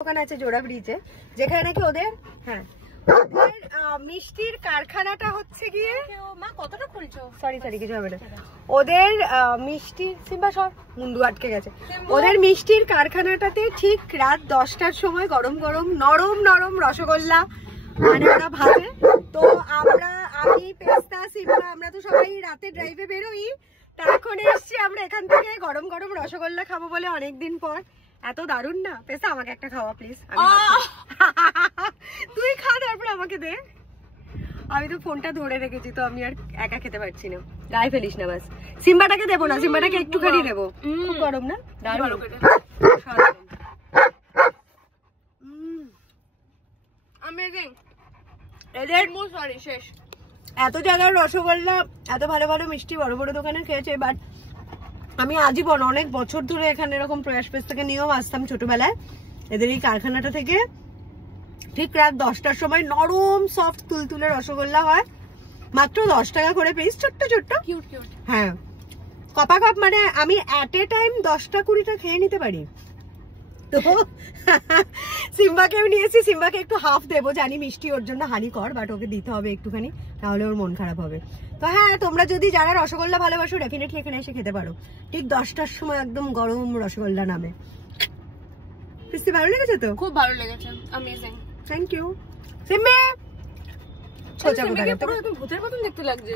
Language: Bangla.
দোকান আছে জোড়া ব্রিজে, যেখানে নাকি ওদের মিষ্টির কারখানাটা হচ্ছে গিয়ে মা কতটা খুলছো, সরি কিছু হবে না। ওদের মিষ্টির সিম্বা সব মুন্ডু আটকে গেছে। ওদের মিষ্টির কারখানাটাতে ঠিক রাত 10টার সময় গরম গরম নরম নরম রসগোল্লা মানে ওরা ভাবে। তো আমি পেস্তা সিম্বা আমরা তো সবাই রাতে ড্রাইভে বেরোই, তা এখন এসছি আমরা এখান থেকে গরম গরম রসগোল্লা খাবো বলে অনেকদিন পর। এত দারুণ না পেস্তা, আমাকে একটা খাওয়া প্লিজ। তুই খা তারপর আমাকে দে। আমি তো ফোনটা ধরে রেখেছি তো আমি আর একা খেতে পারছি না, গায়ে ফেলিস না বাস। সিম্বাটাকে দেবো না, সিম্বাটাকে একটুখানি দেবো, খুব গরম না, দারুণ। এদের শেষ এত জায়গার রসগোল্লা, এত ভালো ভালো মিষ্টি বড় বড় দোকানে খেয়েছে, বাট আমি আজীবন অনেক বছর ধরে এখানে এরকম প্রয়াস পেস্তাকে নিয়েও আসতাম ছোটবেলায়। এদের এই কারখানাটা থেকে ঠিক রাত 10টার সময় নরম সফট তুলতুলে রসগোল্লা হয়, মাত্র 10 টাকা করে পিস, ছোট্ট ছোট্ট। হ্যাঁ, কপা কাপ, মানে আমি এট এ টাইম 10টা 20টা খেয়ে নিতে পারি। তো সিম্বাকেও নিয়েছি, সিম্বাকে একটু হাফ দেবো, জানি মিষ্টি ওর জন্য হানিকর, বাট ওকে দিতে হবে একটুখানি, তাহলে ওর মন খারাপ হবে। তো হ্যাঁ, তোমরা যদি যারা রসগোল্লা ভালোবাসো ডেফিনেটলি এখানে এসে খেতে পারো। ঠিক 10টার সময় একদম গরম রসগোল্লা নামে। ভালো লেগেছে তো? খুব ভালো লেগেছে, অ্যামেজিং, থ্যাংক ইউ। সিম্বে ছোচা পুরো ভূতের মতন দেখতে লাগছে।